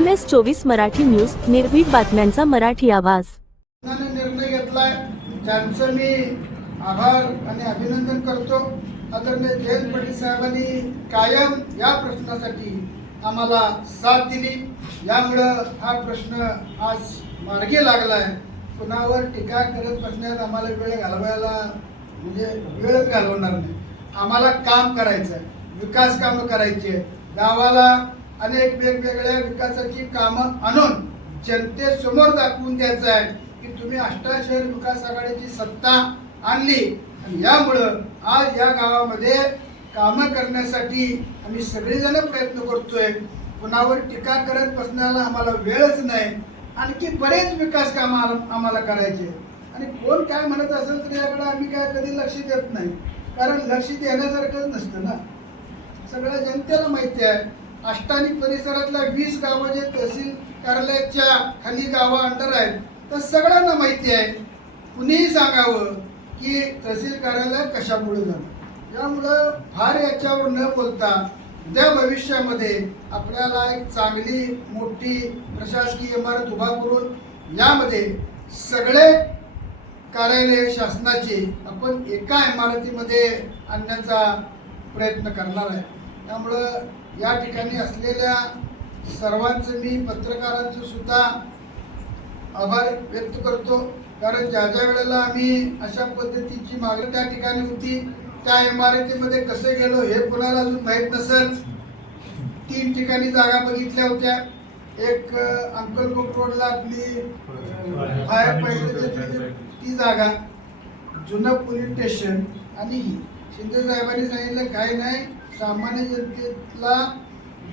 MS24 Marathi news, निर्भीड बातम्यांचा मराठी आवाज. निर्णय घेतलाय त्यांचं मी आभार आणि अभिनंदन करतो. आदरणीय जयंत पाटील साहेबांनी कायम या प्रश्नासाठी आम्हाला साथ दिली. यामुळं हा प्रश्न आज मार्गी लागलाय. कुणावर टीका करत बसण्यात आम्हाला वेळ घालवायला वेळच घालवणार नाही. आम्हाला काम करायचं आहे, विकास कामं करायची आहे. गावाला अनेक वेगवेगळ्या विकासाची कामं आणून जनतेसमोर दाखवून द्यायचं आहे की तुम्ही अष्टाशहर विकास आघाडीची सत्ता आणली आणि यामुळं आज या गावामध्ये कामं करण्यासाठी आम्ही सगळेजण प्रयत्न करतोय. कुणावर टीका करत बसण्याला आम्हाला वेळच नाही. आणखी बरेच विकास कामं आम्हाला करायचे आणि कोण काय म्हणत असेल तर याकडे आम्ही काय कधी लक्ष देत नाही, कारण लक्ष देण्यासारखंच नसतं ना. सगळ्या जनतेला माहिती आहे. अष्टानी परिसरातल्या 20 गावं जे तहसील कार्यालयाच्या खाली गावं अंडर आहेत तर सगळ्यांना माहिती आहे. कुणीही सांगावं की तहसील कार्यालय कशामुळे झालं. यामुळं फार याच्यावर न बोलता उद्या भविष्यामध्ये आपल्याला एक चांगली मोठी प्रशासकीय इमारत उभा करून यामध्ये सगळे कार्यालय शासनाचे आपण एका इमारतीमध्ये आणण्याचा प्रयत्न करणार आहे. त्यामुळं या ठिकाणी असलेल्या सर्वांचं मी पत्रकारांचं सुद्धा आभार व्यक्त करतो, कारण ज्या ज्या वेळेला आम्ही अशा पद्धतीची मागणी त्या ठिकाणी होती त्या इमारतीमध्ये कसे गेलो हे कोणाला अजून माहीत नसेल. 3 ठिकाणी जागा बघितल्या होत्या. एक अंकलकोट रोडला आपली फायर फायटर ती जागा, जुनं पोलीस स्टेशन आणि ही शिंदे साहेबांनी सांगितलं काही नाही, सामान्य जनतेला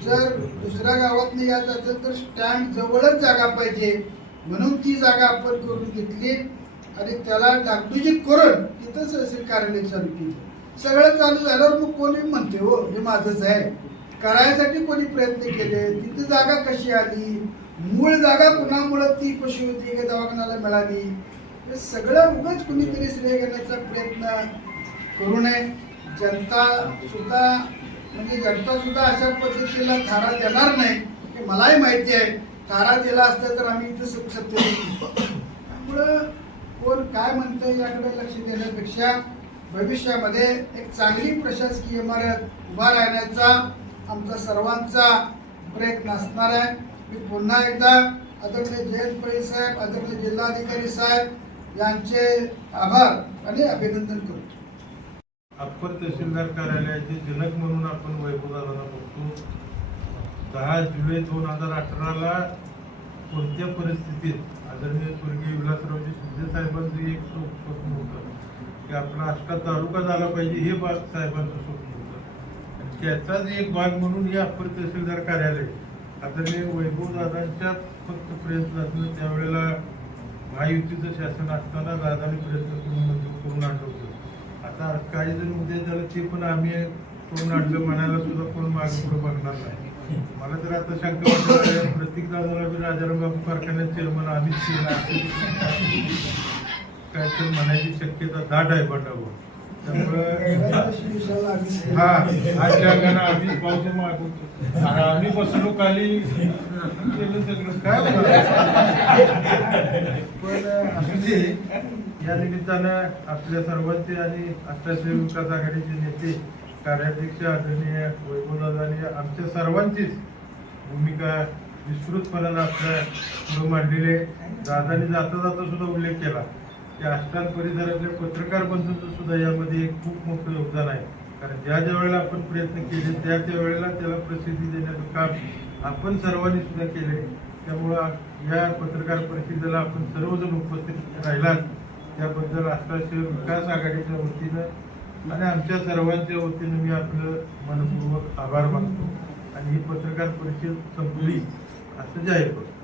जर दुसऱ्या गावात यायचं असेल तर स्टँड जवळच जागा पाहिजे, म्हणून ती जागा आपण करून घेतली आणि त्याला डागडुजी करून तिथंच असे कार्यालय चालू केले. सगळं चालू झाल्यावर मग कोणी म्हणते हो हे माझंच आहे. करायसाठी कोणी प्रयत्न केले, तिथे जागा कशी आली, मूळ जागा कुणामुळे ती कशी होती की दवाखान्याला मिळाली, हे सगळं उगाच कुणीतरी श्रेय घेण्याचा प्रयत्न करू नये. जनता सुद्धा अशा पद्धतीला थारा देणार नाही की मलाही माहिती आहे थारा दिला असता तर आम्ही इथं सत्य. त्यामुळं कोण काय म्हणतं याकडे लक्ष देण्यापेक्षा भविष्यामध्ये एक चांगली प्रशासकीय इमारत उभा राहण्याचा आमचा सर्वांचा प्रयत्न असणार आहे. मी पुन्हा एकदा आदरणीय जयंत पाटील साहेब, आदरणीय जिल्हाधिकारी साहेब यांचे आभार आणि अभिनंदन करतो. अप्पर तहसीलदार कार्यालयाचे जनक म्हणून आपण वैभवदादांना बघतो. 10 जुलै 2018ला कोणत्या परिस्थितीत आदरणीय स्वर्गीय विलासरावजी शिंदे साहेबांचं एक स्वप्न होतं की आपला आष्टा तालुका झाला पाहिजे, हे साहेबांचं स्वप्न होतं. आणि त्याचाच एक भाग म्हणून हे अप्पर तहसीलदार कार्यालय आदरणीय वैभवदादांच्या फक्त प्रयत्न असणं, त्यावेळेला महायुतीचं शासन असताना दादाने प्रयत्न करून मंजूर करून आणलं होतं. आता काही जण उद्या झालं ते पण आम्ही करून आणलं म्हणायला सुद्धा कोण मागे पुढे बघणार नाही. मला तर आता शंका वाटत प्रत्येक दादाला बी राजाराम बापू कारखान्यात चेअरमन आम्हीच केला काय तर म्हणायची शक्यता दाट आहे पटावर. त्यामुळं आज जगानं आम्हीच पावसा मागवतो, आम्ही बसलो खाली केलं सगळं काय पण असू या निमित्तानं आपल्या सर्वांचे आणि अष्टाशहर विकास आघाडीचे नेते कार्याध्यक्ष आदरणीय वैभवदादांनी आमच्या सर्वांचीच भूमिका विस्तृतपणानं आपल्या पुढे मांडलेली आहे. दादांनी जाता जाता सुद्धा उल्लेख केला की आष्टान परिसरातल्या पत्रकार बंधूंचं सुद्धा यामध्ये खूप मोठं योगदान आहे. कारण ज्या ज्या वेळेला आपण प्रयत्न केले त्या त्या वेळेला त्याला प्रसिद्धी देण्याचं काम आपण सर्वांनी सुद्धा केले. त्यामुळं या पत्रकार परिषदेला आपण सर्वजण उपस्थित राहिलात त्याबद्दल अष्टाशहर विकास आघाडीच्या वतीनं आणि आमच्या सर्वांच्या वतीनं मी आपलं मनपूर्वक आभार मानतो आणि ही पत्रकार परिषद संपली असं जाहीर करतो.